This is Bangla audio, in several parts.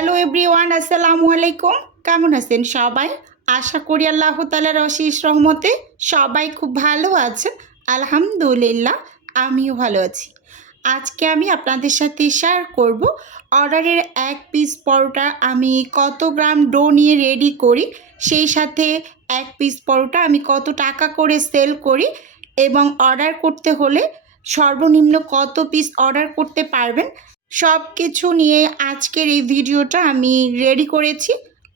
হ্যালো এভরিওয়ান, আসসালামু আলাইকুম। কেমন আছেন সবাই? আশা করি আল্লাহ তাআলার অশেষ রহমতে সবাই খুব ভালো আছেন। আলহামদুলিল্লাহ, আমিও ভালো আছি। আজকে আমি আপনাদের সাথে শেয়ার করব অর্ডারের এক পিস পরোটা আমি কত গ্রাম ডো নিয়ে রেডি করি, সেই সাথে এক পিস পরোটা আমি কত টাকা করে সেল করি এবং অর্ডার করতে হলে সর্বনিম্ন কত পিস অর্ডার করতে পারবেন, সব কিছু নিয়ে আজকের এই ভিডিওটা আমি রেডি করেছি।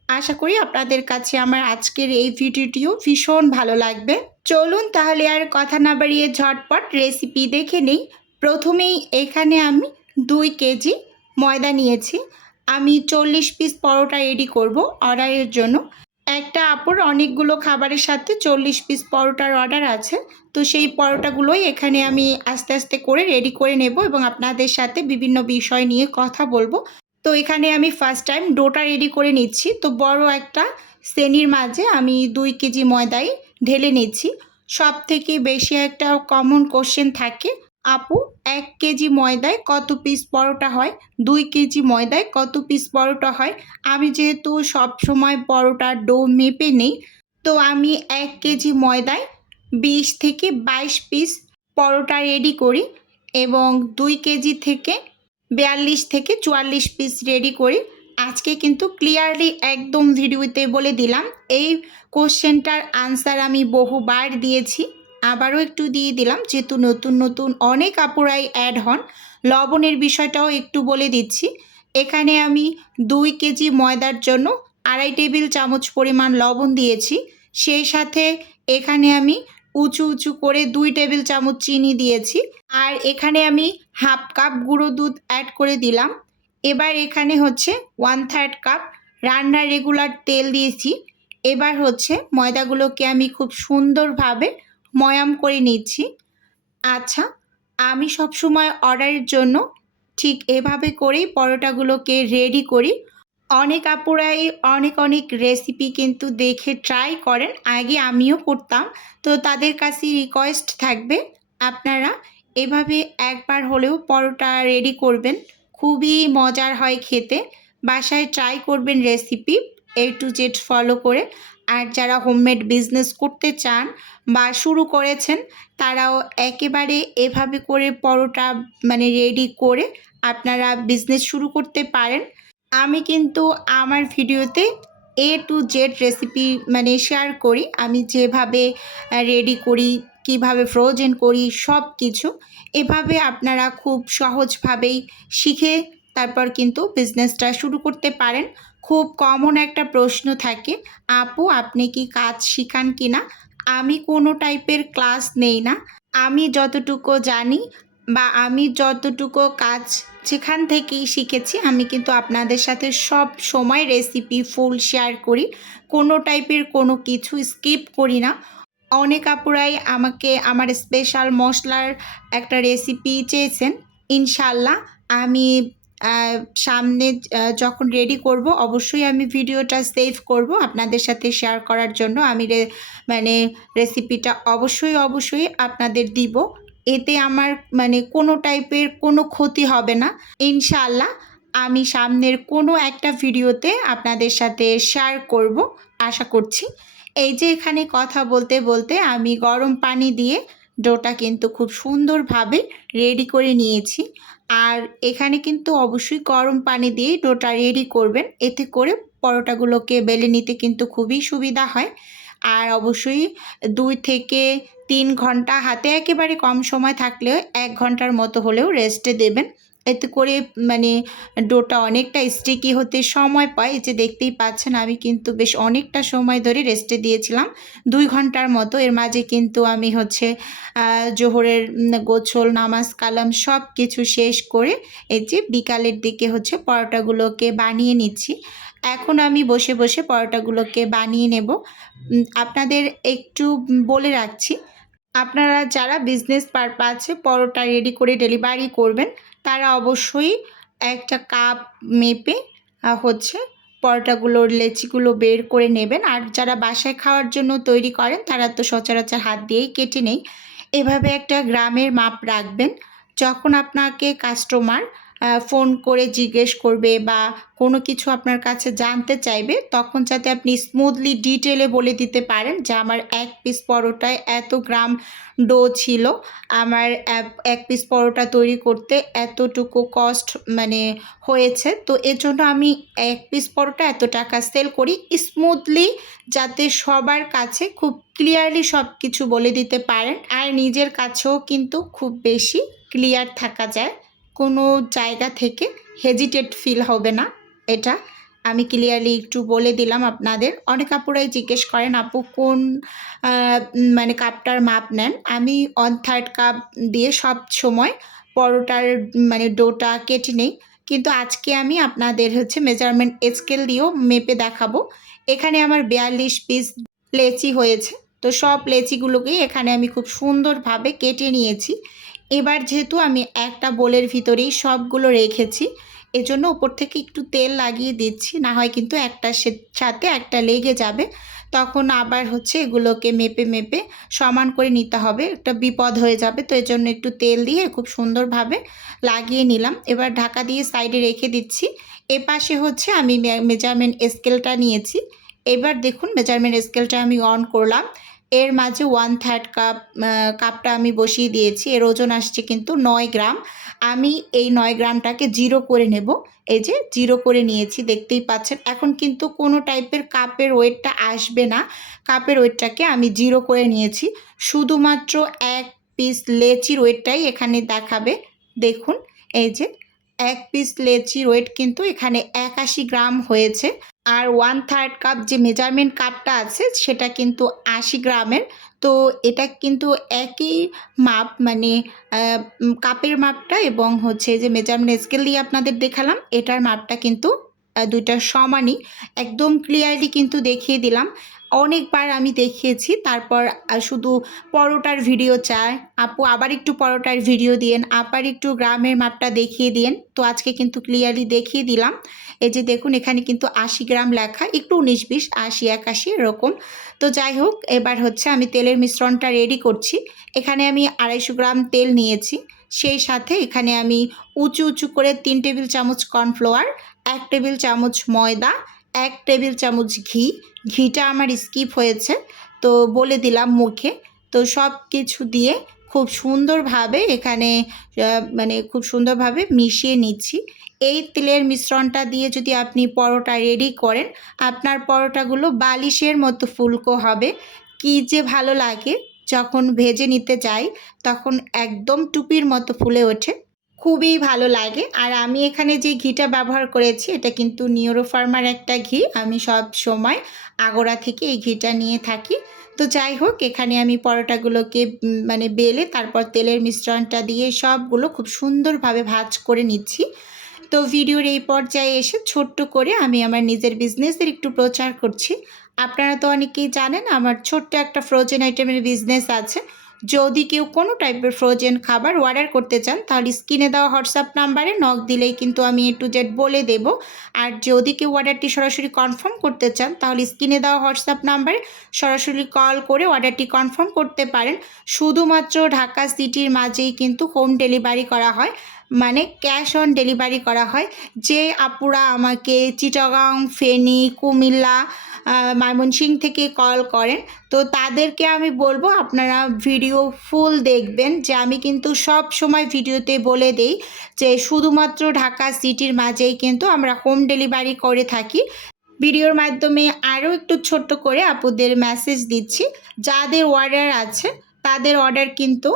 আশা করি আপনাদের কাছে আমার আজকের এই ভিডিওটিও ভীষণ ভালো লাগবে। চলুন তাহলে আর কথা না বাড়িয়ে ঝটপট রেসিপি দেখে নেই। প্রথমেই এখানে আমি 2 কেজি ময়দা নিয়েছি। আমি 40 পিস পরোটা রেডি করব অর্ডারের জন্য। একটা আপুর অনেকগুলো খাবারের সাথে 40 পিস পরোটার অর্ডার আছে, তো সেই পরোটাগুলোই এখানে আমি আস্তে আস্তে করে রেডি করে নেব এবং আপনাদের সাথে বিভিন্ন বিষয় নিয়ে কথা বলবো। তো এখানে আমি ফার্স্ট টাইম ডোটা রেডি করে নিচ্ছি। তো বড় একটা শ্রেণীর মাঝে আমি 2 কেজি ময়দাই ঢেলে নিচ্ছি। সব থেকে বেশি একটা কমন কোশ্চেন থাকে, আপু 1 কেজি ময়দায় কত পিস পরোটা হয়, 2 কেজি ময়দায় কত পিস পরোটা হয়। আমি যেহেতু সব সময় পরোটার ডো মেপে নেই, তো আমি 1 কেজি ময়দায় 20 থেকে 22 পিস পরোটা রেডি করি এবং 2 কেজি থেকে 42 থেকে 44 পিস রেডি করি। আজকে কিন্তু ক্লিয়ারলি একদম ভিডিওতে বলে দিলাম। এই কোশ্চেনটার আনসার আমি বহুবার দিয়েছি, আবারও একটু দিয়ে দিলাম যেহেতু নতুন নতুন অনেক আপুরাই অ্যাড হন। লবণের বিষয়টাও একটু বলে দিচ্ছি। এখানে আমি 2 কেজি ময়দার জন্য 2.5 টেবিল চামচ পরিমাণ লবণ দিয়েছি। সেই সাথে এখানে আমি উঁচু উঁচু করে 2 টেবিল চামচ চিনি দিয়েছি। আর এখানে আমি হাফ কাপ গুঁড়ো দুধ অ্যাড করে দিলাম। এবার এখানে হচ্ছে 1/3 কাপ রান্নার রেগুলার তেল দিয়েছি। এবার হচ্ছে ময়দাগুলোকে আমি খুব সুন্দরভাবে ময়াম করে নিচ্ছি। আচ্ছা, আমি সবসময় অর্ডারের জন্য ঠিক এভাবে করেই পরোটাগুলোকে রেডি করি। অনেক আপুরাই অনেক অনেক রেসিপি কিন্তু দেখে ট্রাই করেন, আগে আমিও করতাম। তো তাদের কাছে রিকোয়েস্ট থাকবে আপনারা এভাবে একবার হলেও পরোটা রেডি করবেন, খুবই মজার হয় খেতে। বাসায় ট্রাই করবেন recipe A to Z follow করে। আর যারা হোমমেড বিজনেস করতে চান বা শুরু করেছেন, তারাও একেবারে এভাবে করে পরোটা রেডি করে আপনারা বিজনেস শুরু করতে পারেন। আমি কিন্তু আমার ভিডিওতে A to Z recipe share করি, আমি যেভাবে রেডি করি, কিভাবে ফ্রোজেন করি, সব কিছু এভাবে আপনারা খুব সহজভাবেই শিখে তারপর কিন্তু বিজনেসটা শুরু করতে পারেন। খুব কমন একটা প্রশ্ন থাকে, আপু আপনি কি কাজ শিখান কি না? আমি কোনো টাইপের ক্লাস নেই না। আমি যতটুকু জানি বা আমি যতটুকু কাজ যেখান থেকেই শিখেছি, আমি কিন্তু আপনাদের সাথে সব সময় রেসিপি ফুল শেয়ার করি। কোনো টাইপের কোনো কিছু স্কিপ করি না। অনেক আপুরাই আমাকে আমার স্পেশাল মশলার একটা রেসিপি চেয়েছেন। ইনশাল্লাহ আমি সামনে যখন রেডি করব অবশ্যই আমি ভিডিওটা সেভ করব আপনাদের সাথে শেয়ার করার জন্য। আমি রেসিপিটা অবশ্যই আপনাদের দিব। এতে আমার কোনো টাইপের কোনো ক্ষতি হবে না ইনশাআল্লাহ। আমি সামনের কোনো একটা ভিডিওতে আপনাদের সাথে শেয়ার করব আশা করছি। এই যে এখানে কথা বলতে বলতে আমি গরম পানি দিয়ে ডোটা কিন্তু খুব সুন্দরভাবে রেডি করে নিয়েছি। আর এখানে কিন্তু অবশ্যই গরম পানি দিয়ে ডোটা রেডি করবেন, এতে করে পরোটাগুলোকে বেলে নিতে কিন্তু খুবই সুবিধা হয়। আর অবশ্যই 2 থেকে 3 ঘন্টা, হাতে একেবারে কম সময় থাকলেও 1 ঘন্টার মতো হলেও রেস্টে দেবেন। এতে করে ডোটা অনেকটা স্টিকি হতে সময় পায়। এই যে দেখতেই পাচ্ছেন আমি কিন্তু বেশ অনেকটা সময় ধরে রেস্টে দিয়েছিলাম, 2 ঘন্টার মতো। এর মাঝে কিন্তু আমি জোহরের গোসল, নামাজ কালাম সব কিছু শেষ করে এই যে বিকালের দিকে পরোটাগুলোকে বানিয়ে নিচ্ছি। এখন আমি বসে বসে পরোটাগুলোকে বানিয়ে নেব। আপনাদের একটু বলে রাখছি, আপনারা যারা বিজনেস পারপাসে পরোটা রেডি করে ডেলিভারি করবেন, তারা অবশ্যই একটা কাপ মেপে পরোটাগুলোর লেচিগুলো বের করে নেবেন। আর যারা বাসায় খাওয়ার জন্য তৈরি করেন, তারা তো সচরাচর হাত দিয়েই কেটে নেয়। এভাবে একটা গ্রামের মাপ রাখবেন। যখন আপনাকে কাস্টমার ফোন করে জিজ্ঞেস করবে বা কোনো কিছু আপনার কাছে জানতে চাইবে, তখন যাতে আপনি স্মুথলি ডিটেলে বলে দিতে পারেন যে আমার 1 পিস পরোটায় এত গ্রাম ডো ছিল, আমার এক পিস পরোটা তৈরি করতে এতটুকু কস্ট হয়েছে, তো এর জন্য আমি 1 পিস পরোটা এত টাকা সেল করি। স্মুথলি যাতে সবার কাছে খুব ক্লিয়ারলি সব কিছু বলে দিতে পারেন, আর নিজের কাছেও কিন্তু খুব বেশি ক্লিয়ার থাকা যায়, কোনো জায়গা থেকে হেজিটেট ফিল হবে না। এটা আমি ক্লিয়ারলি একটু বলে দিলাম আপনাদের। অনেক আপুরাই জিজ্ঞেস করেন আপু কোন কাপটার মাপ নেন। আমি 1/3 কাপ দিয়ে সব সময় পরোটার ডোটা কেটে নেই, কিন্তু আজকে আমি আপনাদের মেজারমেন্ট স্কেল দিয়েও মেপে দেখাবো। এখানে আমার 42 পিস লেচি হয়েছে, তো সব লেচিগুলোকেই এখানে আমি খুব সুন্দরভাবে কেটে নিয়েছি। এবার যেহেতু আমি একটা বোলের ভিতরেই সবগুলো রেখেছি, এজন্য উপর থেকে একটু তেল লাগিয়ে দিচ্ছি, না হয় কিন্তু একটার সাথে একটা লেগে যাবে, তখন আবার এগুলোকে মেপে মেপে সমান করে নিতে হবে, একটা বিপদ হয়ে যাবে। তো এর জন্য একটু তেল দিয়ে খুব সুন্দরভাবে লাগিয়ে নিলাম। এবার ঢাকা দিয়ে সাইডে রেখে দিচ্ছি। এপাশে আমি মেজারমেন্ট স্কেলটা নিয়েছি। এবার দেখুন মেজারমেন্ট স্কেলটা আমি অন করলাম, এর মাঝে 1/3 কাপটা আমি বসিয়ে দিয়েছি। এর ওজন আসছে কিন্তু 9 গ্রাম। আমি এই 9 গ্রামটাকে 0 করে নেব। এই যে 0 করে নিয়েছি, দেখতেই পাচ্ছেন। এখন কিন্তু কোনো টাইপের কাপের ওয়েটটা আসবে না, কাপের ওয়েটটাকে আমি 0 করে নিয়েছি। শুধুমাত্র 1 পিস লেচির ওয়েটটাই এখানে দেখাবে। দেখুন এই যে 1 পিস লেচির ওয়েট কিন্তু এখানে 81 গ্রাম হয়েছে, আর 1/3 কাপ যে মেজারমেন্ট কাপটা আছে সেটা কিন্তু 80 গ্রামের। তো এটা কিন্তু একই মাপ, কাপের মাপটা এবং যে মেজারমেন্ট স্কেল দিয়ে আপনাদের দেখালাম এটার মাপটা কিন্তু দুইটা সমানই। একদম ক্লিয়ারলি কিন্তু দেখিয়ে দিলাম। অনেকবার আমি দেখিয়েছি, তারপর শুধু পরোটার ভিডিও চায় আপু, আবার একটু পরোটার ভিডিও দিয়েন, আবার একটু গ্রামের মাপটা দেখিয়ে দিয়েন। তো আজকে কিন্তু ক্লিয়ারলি দেখিয়ে দিলাম। এই যে দেখুন এখানে কিন্তু 80 গ্রাম লেখা, একটু 19-20, 80 81 এরকম। তো যাই হোক, এবার আমি তেলের মিশ্রণটা রেডি করছি। এখানে আমি 250 গ্রাম তেল নিয়েছি, সেই সাথে এখানে আমি উঁচু উঁচু করে 3 টেবিল চামচ কর্নফ্লাওয়ার, 1 টেবিল চামচ ময়দা, 1 টেবিল চামচ ঘি। ঘিটা আমার স্কিপ হয়েছে, তো বলে দিলাম মুখে। তো সব কিছু দিয়ে খুব সুন্দরভাবে এখানে খুব সুন্দরভাবে মিশিয়ে নিচ্ছি। এই তেলের মিশ্রণটা দিয়ে যদি আপনি পরোটা রেডি করেন, আপনার পরোটাগুলো বালিশের মতো ফুলকো হবে। কি যে ভালো লাগে, যখন ভেজে নিতে যাই তখন একদম টুপির মতো ফুলে ওঠে, খুবই ভালো লাগে। আর আমি এখানে যে ঘিটা ব্যবহার করেছি এটা কিন্তু নিউরো ফার্মার একটা ঘি, আমি সব সময় আগোড়া থেকে এই ঘিটা নিয়ে থাকি। তো যাই হোক, এখানে আমি পরোটাগুলোকে বেলে তারপর তেলের মিশ্রণটা দিয়ে সবগুলো খুব সুন্দরভাবে ভাজ করে নিচ্ছি। তো ভিডিওর এই পর্যায়ে এসে ছোট্ট করে আমি আমার নিজের বিজনেসের একটু প্রচার করছি। আপনারা তো অনেকেই জানেন আমার ছোট্ট একটা ফ্রোজেন আইটেমের বিজনেস আছে। যদি কেউ কোনো টাইপের ফ্রোজেন খাবার অর্ডার করতে চান তাহলে স্ক্রিনে দেওয়া হোয়াটসঅ্যাপ নাম্বারে নক দিলেই কিন্তু আমি A to Z বলে দেব। আর যদি কেউ অর্ডারটি সরাসরি কনফার্ম করতে চান তাহলে স্ক্রিনে দেওয়া হোয়াটসঅ্যাপ নাম্বারে সরাসরি কল করে অর্ডারটি কনফার্ম করতে পারেন। শুধুমাত্র ঢাকা সিটির মাঝেই কিন্তু হোম ডেলিভারি করা হয়, ক্যাশ অন ডেলিভারি করা হয়। যে আপুরা আমাকে চিটাগাং, ফেনী, কুমিল্লা, ময়মনসিংহ থেকে কল করেন, তো তাদেরকে আমি বলবো আপনারা ভিডিও ফুল দেখবেন। যে আমি কিন্তু সব সময় ভিডিওতে বলে দেই যে শুধুমাত্র ঢাকা সিটির মাঝেই কিন্তু আমরা হোম ডেলিভারি করে থাকি। ভিডিওর মাধ্যমে আরও একটু ছোট্ট করে আপুদের মেসেজ দিচ্ছি, যাদের অর্ডার আছে তাদের অর্ডার কিন্তু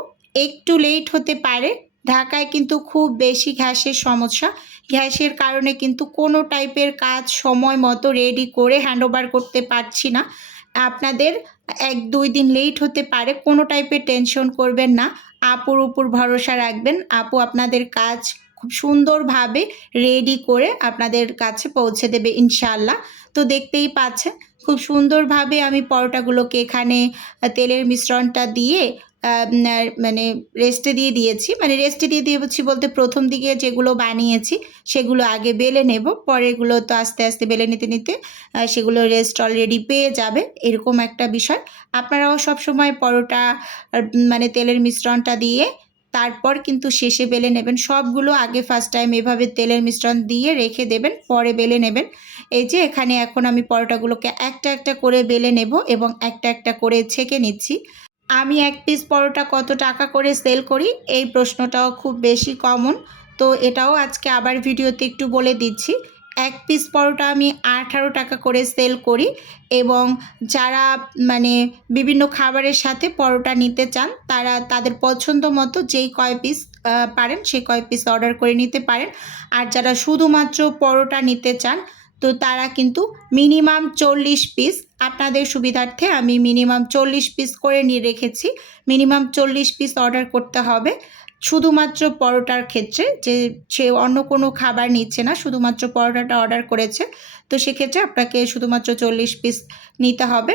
একটু লেট হতে পারে। ঢাকায় কিন্তু খুব বেশি গ্যাসের সমস্যা, গ্যাসের কারণে কিন্তু কোনো টাইপের কাজ সময় মতো রেডি করে হ্যান্ডওভার করতে পারছি না। আপনাদের 1-2 দিন লেট হতে পারে, কোনো টাইপের টেনশন করবেন না, আপুর উপর ভরসা রাখবেন। আপু আপনাদের কাজ খুব সুন্দরভাবে রেডি করে আপনাদের কাছে পৌঁছে দেবে ইনশাআল্লাহ। তো দেখতেই পাচ্ছেন খুব সুন্দরভাবে আমি পরোটাগুলোকে এখানে তেলের মিশ্রণটা দিয়ে রেস্টে দিয়ে দিয়েছি। রেস্টে দিয়ে দিয়েছি বলতে প্রথম দিকে যেগুলো বানিয়েছি সেগুলো আগে বেলে নেব, পরে এগুলো তো আস্তে আস্তে বেলে নিতে নিতে সেগুলো রেস্ট অলরেডি পেয়ে যাবে, এরকম একটা বিষয়। আপনারাও সব সময় পরোটা তেলের মিশ্রণটা দিয়ে তারপর কিন্তু শেষে বেলে নেবেন। সবগুলো আগে ফার্স্ট টাইম এভাবে তেলের মিশ্রণ দিয়ে রেখে দেবেন, পরে বেলে নেবেন। এই যে এখানে এখন আমি পরোটাগুলোকে একটা একটা করে বেলে নেব এবং একটা একটা করে ছেঁকে নিচ্ছি। আমি এক পিস পরোটা কত টাকা করে সেল করি, এই প্রশ্নটাও খুব বেশি কমন, তো এটাও আজকে আবার ভিডিওতে একটু বলে দিচ্ছি। এক পিস পরোটা আমি 18 টাকা করে সেল করি এবং যারা মানে বিভিন্ন খাবারের সাথে পরোটা নিতে চান তারা তাদের পছন্দ মতো যেই কয় পিস পারেন সেই কয় পিস অর্ডার করে নিতে পারেন। আর যারা শুধুমাত্র পরোটা নিতে চান তো তারা কিন্তু মিনিমাম 40 পিস, আপনাদের সুবিধার্থে আমি মিনিমাম 40 পিস করে নিয়ে রেখেছি। মিনিমাম 40 পিস অর্ডার করতে হবে শুধুমাত্র পরোটার ক্ষেত্রে, যে সে অন্য কোনো খাবার নিচ্ছে না, শুধুমাত্র পরোটাটা অর্ডার করেছে, তো সেক্ষেত্রে আপনাকে শুধুমাত্র 40 পিস নিতে হবে।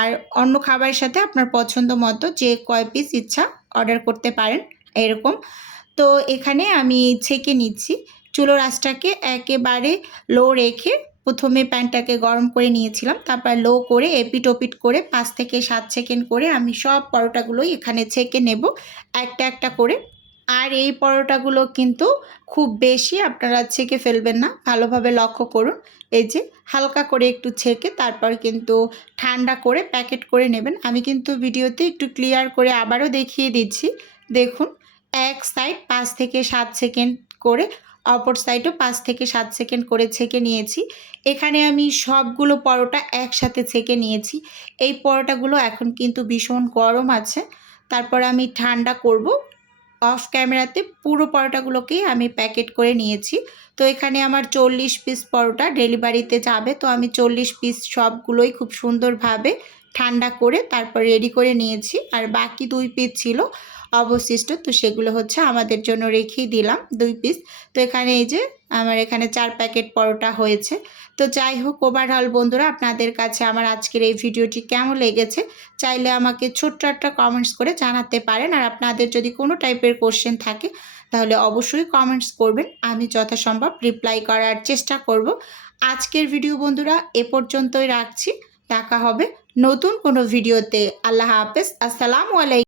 আর অন্য খাবারের সাথে আপনার পছন্দ মতো যে কয় পিস ইচ্ছা অর্ডার করতে পারেন এরকম। তো এখানে আমি ছেঁকে নিচ্ছি। চুলোর আঁচটাকে একেবারে লো রেখে প্রথমে প্যানটাকে গরম করে নিয়েছিলাম, তারপর লো করে এপিট ওপিট করে 5 থেকে 7 সেকেন্ড করে আমি সব পরোটাগুলোই এখানে ছেঁকে নেব একটা একটা করে। আর এই পরোটাগুলো কিন্তু খুব বেশি আপনারা ছেঁকে ফেলবেন না, ভালোভাবে লক্ষ্য করুন। এই যে হালকা করে একটু ছেঁকে তারপর কিন্তু ঠান্ডা করে প্যাকেট করে নেবেন। আমি কিন্তু ভিডিওতে একটু ক্লিয়ার করে আবারও দেখিয়ে দিচ্ছি। দেখুন, এক সাইড 5 থেকে 7 সেকেন্ড করে, অপর সাইডও 5 থেকে 7 সেকেন্ড করে ছেঁকে নিয়েছি। এখানে আমি সবগুলো পরোটা একসাথে ছেঁকে নিয়েছি। এই পরোটাগুলো এখন কিন্তু ভীষণ গরম আছে, তারপর আমি ঠান্ডা করব। অফ ক্যামেরাতে পুরো পরোটাগুলোকেই আমি প্যাকেট করে নিয়েছি। তো এখানে আমার 40 পিস পরোটা ডেলিভারিতে যাবে, তো আমি 40 পিস সবগুলোই খুব সুন্দরভাবে ঠান্ডা করে তারপর রেডি করে নিয়েছি। আর বাকি 2 পিস ছিল অবশিষ্ট, তো সেগুলো হচ্ছে আমাদের জন্য রেখেই দিলাম 2 পিস। তো এখানে এই যে আমার এখানে 4 প্যাকেট পরোটা হয়েছে। তো যাই হোক, ওভারঅল বন্ধুরা আপনাদের কাছে আমার আজকের এই ভিডিওটি কেমন লেগেছে চাইলে আমাকে ছোট্ট একটা কমেন্টস করে জানাতে পারেন। আর আপনাদের যদি কোনো টাইপের কোশ্চেন থাকে তাহলে অবশ্যই কমেন্টস করবেন, আমি যথাসম্ভব রিপ্লাই করার চেষ্টা করব। আজকের ভিডিও বন্ধুরা এ পর্যন্তই রাখছি, দেখা হবে নতুন কোনো ভিডিওতে। আল্লাহ হাফেজ, আসসালামু আলাইকুম।